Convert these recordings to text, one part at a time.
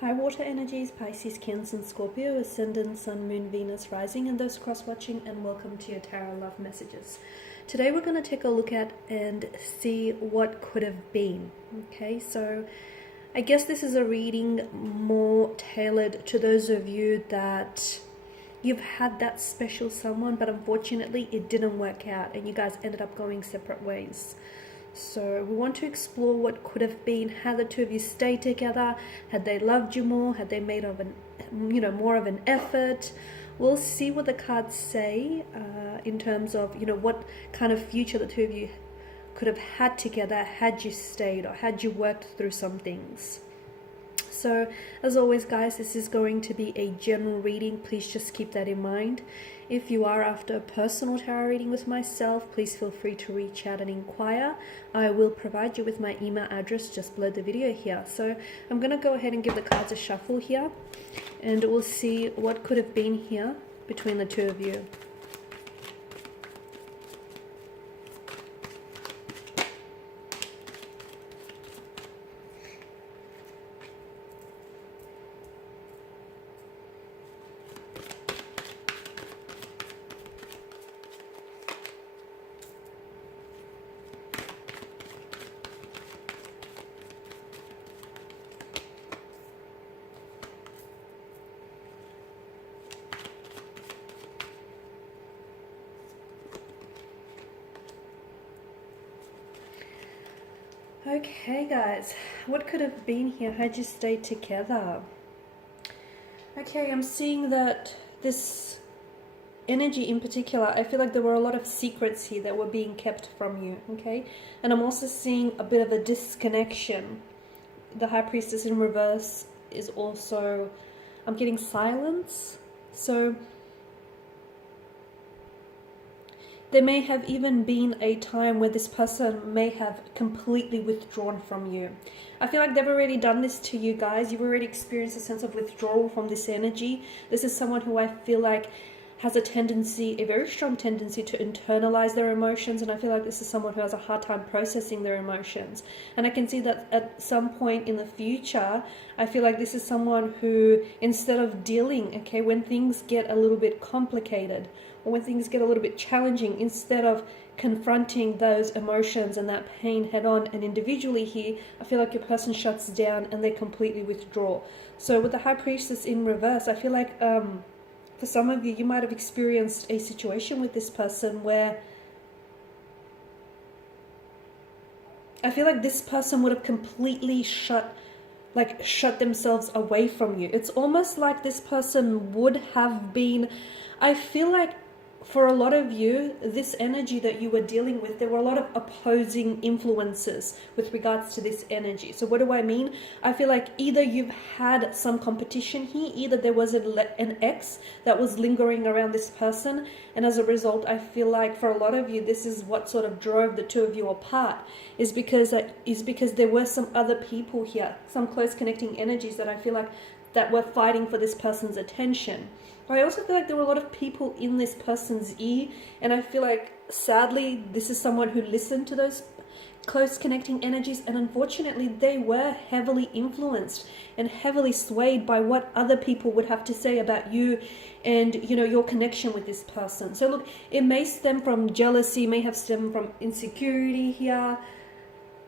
High water energies, Pisces, Cancer, and Scorpio, Ascendant, Sun, Moon, Venus, Rising, and those cross-watching, and welcome to your Tarot Love Messages. Today we're going to take a look at and see what could have been. Okay, so I guess this is a reading more tailored to those of you that you've had that special someone, but unfortunately it didn't work out and you guys ended up going separate ways. So we want to explore what could have been, had the two of you stayed together, had they loved you more, had they made more of an effort. We'll see what the cards say in terms of, what kind of future the two of you could have had together had you stayed or had you worked through some things. So as always, guys, this is going to be a general reading. Please just keep that in mind. If you are after a personal tarot reading with myself, please feel free to reach out and inquire. I will provide you with my email address just below the video here. So I'm going to go ahead and give the cards a shuffle here, and we'll see what could have been here between the two of you. Okay, guys, what could have been here had you stayed together? Okay, I'm seeing that this energy in particular, I feel like there were a lot of secrets here that were being kept from you, okay? And I'm also seeing a bit of a disconnection. The High Priestess in reverse is also, I'm getting silence. So there may have even been a time where this person may have completely withdrawn from you. I feel like they've already done this to you guys. You've already experienced a sense of withdrawal from this energy. This is someone who I feel like has a very strong tendency to internalize their emotions, and I feel like this is someone who has a hard time processing their emotions. And I can see that at some point in the future, I feel like this is someone who, instead of dealing, okay, when things get a little bit complicated, or when things get a little bit challenging, instead of confronting those emotions and that pain head on and individually here, I feel like your person shuts down and they completely withdraw. So with the High Priestess in reverse, I feel like for some of you, you might have experienced a situation with this person where I feel like this person would have completely shut themselves away from you. It's almost like this person would have been, I feel like for a lot of you, this energy that you were dealing with, there were a lot of opposing influences with regards to this energy. So what do I mean? I feel like either you've had some competition here, either there was an ex that was lingering around this person, and as a result, I feel like for a lot of you, this is what sort of drove the two of you apart, is because there were some other people here, some close connecting energies that I feel like that were fighting for this person's attention. I also feel like there were a lot of people in this person's ear, and I feel like sadly this is someone who listened to those close connecting energies, and unfortunately they were heavily influenced and heavily swayed by what other people would have to say about you and your connection with this person. So look, it may stem from jealousy, may have stemmed from insecurity here,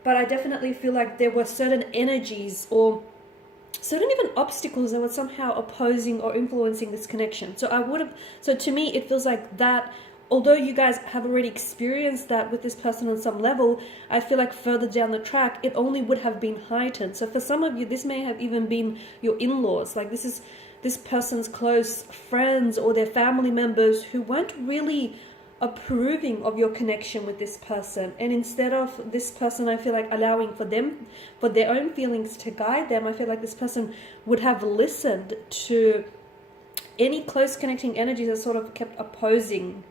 but I definitely feel like there were certain energies or certain even obstacles that were somehow opposing or influencing this connection. So to me, it feels like that, although you guys have already experienced that with this person on some level, I feel like further down the track, it only would have been heightened. So for some of you, this may have even been your in-laws. Like this is this person's close friends or their family members who weren't really approving of your connection with this person, and instead of this person, I feel like allowing for their own feelings to guide them, I feel like this person would have listened to any close connecting energies that sort of kept opposing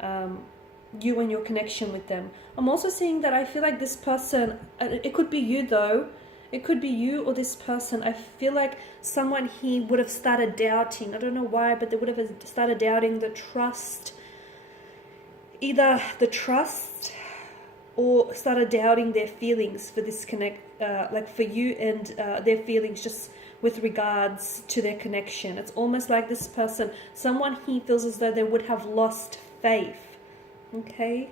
you and your connection with them. I'm also seeing that I feel like this person, it could be you though, it could be you or this person. I feel like someone here would have started doubting, I don't know why, but they would have started doubting the trust, either the trust or started doubting their feelings for this for you, and their feelings just with regards to their connection. It's almost like this person, someone he feels as though they would have lost faith. Okay?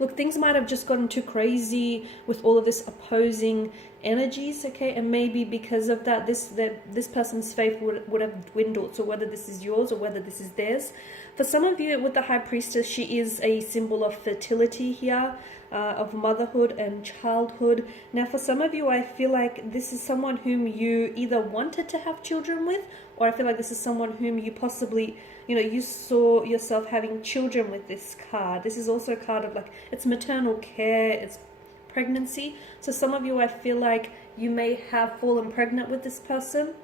Look, things might have just gotten too crazy with all of this opposing energies, okay? And maybe because of that, this person's faith would have dwindled. So whether this is yours or whether this is theirs. For some of you with the High Priestess, she is a symbol of fertility here, of motherhood and childhood. Now, for some of you, I feel like this is someone whom you either wanted to have children with, or I feel like this is someone whom you possibly, you saw yourself having children with this card. This is also a card of like, it's maternal care, it's pregnancy. So some of you, I feel like you may have fallen pregnant with this person,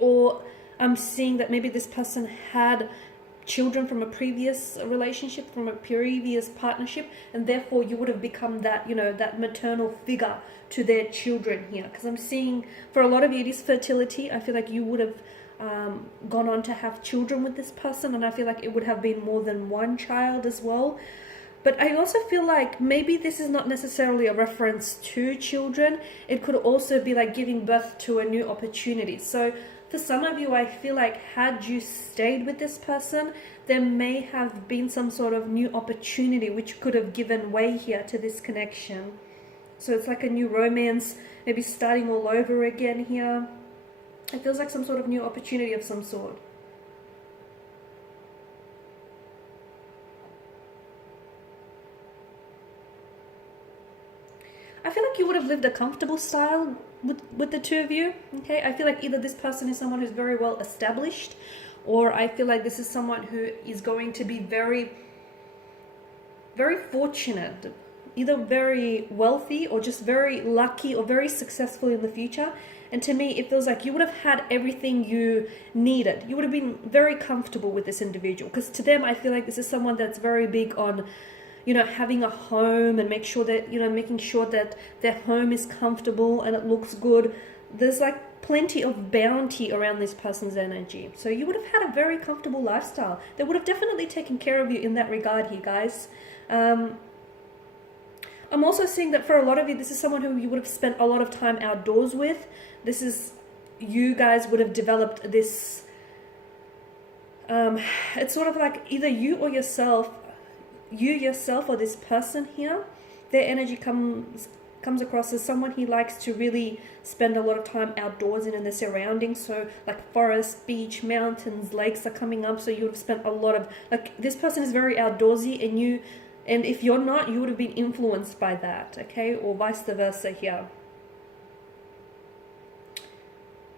or I'm seeing that maybe this person had children from a previous relationship, from a previous partnership, and therefore you would have become that, that maternal figure to their children here. Because I'm seeing for a lot of you, it is fertility. I feel like you would have gone on to have children with this person, and I feel like it would have been more than one child as well. But I also feel like maybe this is not necessarily a reference to children. It could also be like giving birth to a new opportunity. So for some of you, I feel like had you stayed with this person, there may have been some sort of new opportunity which could have given way here to this connection. So it's like a new romance, maybe starting all over again here. It feels like some sort of new opportunity of some sort. I feel like you would have lived a comfortable style with the two of you, okay? I feel like either this person is someone who's very well established, or I feel like this is someone who is going to be very, very fortunate, either very wealthy or just very lucky or very successful in the future. And to me, it feels like you would have had everything you needed. You would have been very comfortable with this individual, because to them, I feel like this is someone that's very big on having a home and making sure that their home is comfortable and it looks good. There's like plenty of bounty around this person's energy. So you would have had a very comfortable lifestyle. They would have definitely taken care of you in that regard here, guys. I'm also seeing that for a lot of you, this is someone who you would have spent a lot of time outdoors with. You guys would have developed this, it's sort of like either you yourself or this person here, their energy comes across as someone he likes to really spend a lot of time outdoors in the surroundings. So like forest, beach, mountains, lakes are coming up. So you would have spent a lot of, like, this person is very outdoorsy, and if you're not, you would have been influenced by that, okay? Or vice versa here.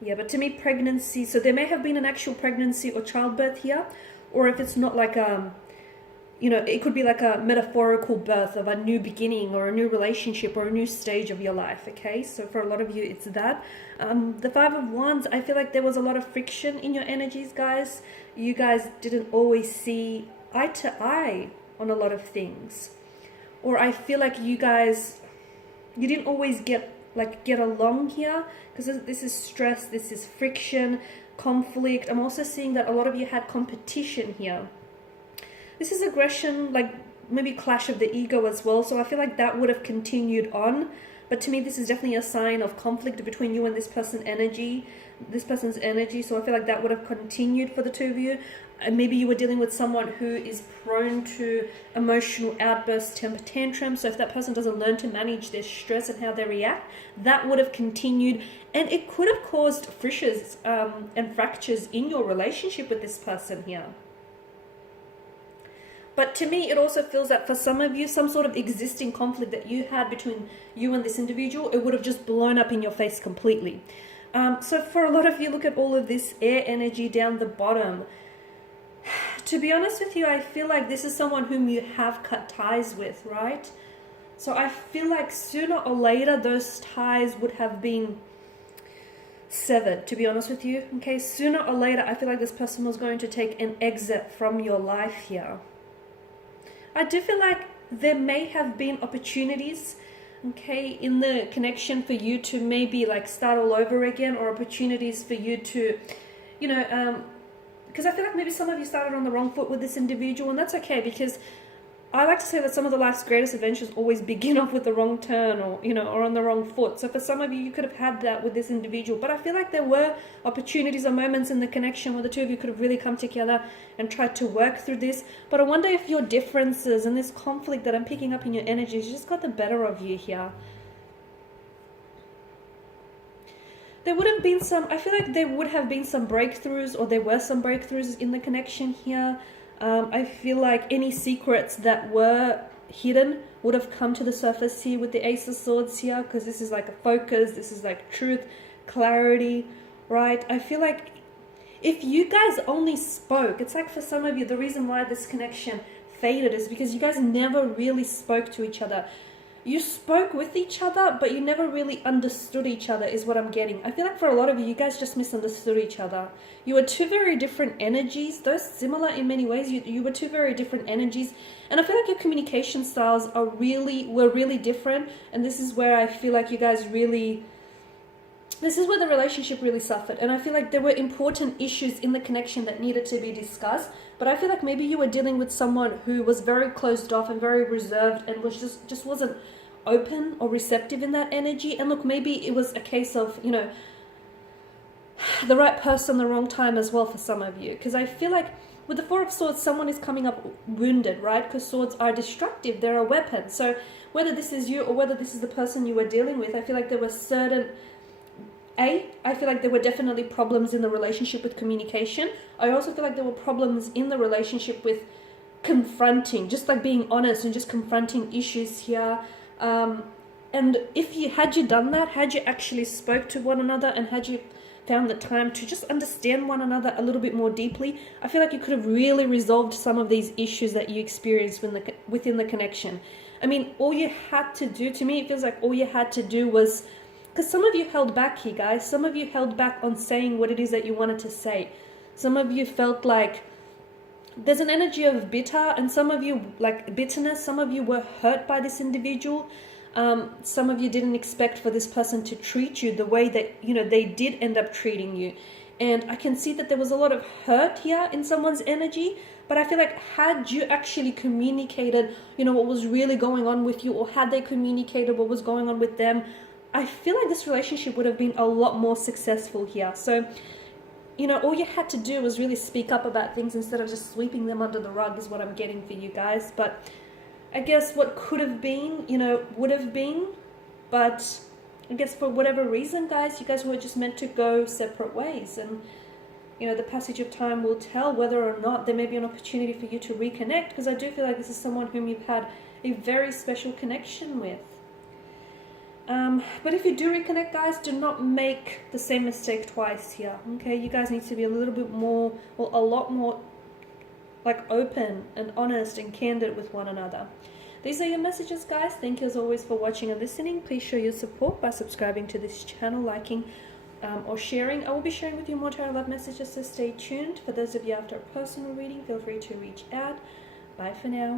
Yeah, but to me, pregnancy, so there may have been an actual pregnancy or childbirth here, or if it's not like it could be like a metaphorical birth of a new beginning or a new relationship or a new stage of your life, okay? So for a lot of you, it's that. The Five of Wands, I feel like there was a lot of friction in your energies, guys. You guys didn't always see eye to eye on a lot of things. Or I feel like you didn't always get along here, because this is stress, this is friction, conflict. I'm also seeing that a lot of you had competition here. This is aggression, like maybe clash of the ego as well. So I feel like that would have continued on. But to me, this is definitely a sign of conflict between you and this person's energy. So I feel like that would have continued for the two of you. And maybe you were dealing with someone who is prone to emotional outbursts, temper tantrums. So if that person doesn't learn to manage their stress and how they react, that would have continued. And it could have caused fissures and fractures in your relationship with this person here. But to me, it also feels that for some of you, some sort of existing conflict that you had between you and this individual, it would have just blown up in your face completely. So for a lot of you, look at all of this air energy down the bottom. To be honest with you, I feel like this is someone whom you have cut ties with, right? So I feel like sooner or later, those ties would have been severed, to be honest with you. Okay, sooner or later, I feel like this person was going to take an exit from your life here. I do feel like there may have been opportunities, okay, in the connection for you to maybe like start all over again, or opportunities for you to, because I feel like maybe some of you started on the wrong foot with this individual, and that's okay, because I like to say that some of the life's greatest adventures always begin off with the wrong turn, or or on the wrong foot. So for some of you, you could have had that with this individual, but I feel like there were opportunities or moments in the connection where the two of you could have really come together and tried to work through this. But I wonder if your differences and this conflict that I'm picking up in your energies just got the better of you here. There would have been some, I feel like there would have been some breakthroughs, or there were some breakthroughs in the connection here. I feel like any secrets that were hidden would have come to the surface here with the Ace of Swords here, because this is like a focus, this is like truth, clarity, right? I feel like if you guys only spoke, it's like for some of you, the reason why this connection faded is because you guys never really spoke to each other. You spoke with each other, but you never really understood each other, is what I'm getting. I feel like for a lot of you, you guys just misunderstood each other. You were two very different energies, though similar in many ways. You were two very different energies. And I feel like your communication styles were really different. And this is where I feel like you guys really... This is where the relationship really suffered. And I feel like there were important issues in the connection that needed to be discussed. But I feel like maybe you were dealing with someone who was very closed off and very reserved and was just wasn't open or receptive in that energy. And look, maybe it was a case of, the right person, the wrong time as well for some of you. Because I feel like with the Four of Swords, someone is coming up wounded, right? Because swords are destructive. They're a weapon. So whether this is you or whether this is the person you were dealing with, I feel like there were certain... I feel like there were definitely problems in the relationship with communication. I also feel like there were problems in the relationship with confronting, just like being honest and just confronting issues here. And had you done that, had you actually spoke to one another and had you found the time to just understand one another a little bit more deeply, I feel like you could have really resolved some of these issues that you experienced within the connection. I mean, all you had to do, to me, it feels like all you had to do was... Because some of you held back here, guys. Some of you held back on saying what it is that you wanted to say. Some of you felt like there's an energy of bitter, and some of you, like bitterness, some of you were hurt by this individual. Some of you didn't expect for this person to treat you the way that, they did end up treating you. And I can see that there was a lot of hurt here in someone's energy. But I feel like had you actually communicated, what was really going on with you, or had they communicated what was going on with them, I feel like this relationship would have been a lot more successful here. So, all you had to do was really speak up about things instead of just sweeping them under the rug is what I'm getting for you guys. But I guess what could have been, would have been. But I guess for whatever reason, guys, you guys were just meant to go separate ways. And, the passage of time will tell whether or not there may be an opportunity for you to reconnect. Because I do feel like this is someone whom you've had a very special connection with. But if you do reconnect, guys, do not make the same mistake twice here, okay? You guys need to be a little bit more, or a lot more, like, open and honest and candid with one another. These are your messages, guys. Thank you as always for watching and listening. Please show your support by subscribing to this channel, liking, or sharing. I will be sharing with you more tarot love messages, so stay tuned. For those of you after a personal reading, feel free to reach out. Bye for now.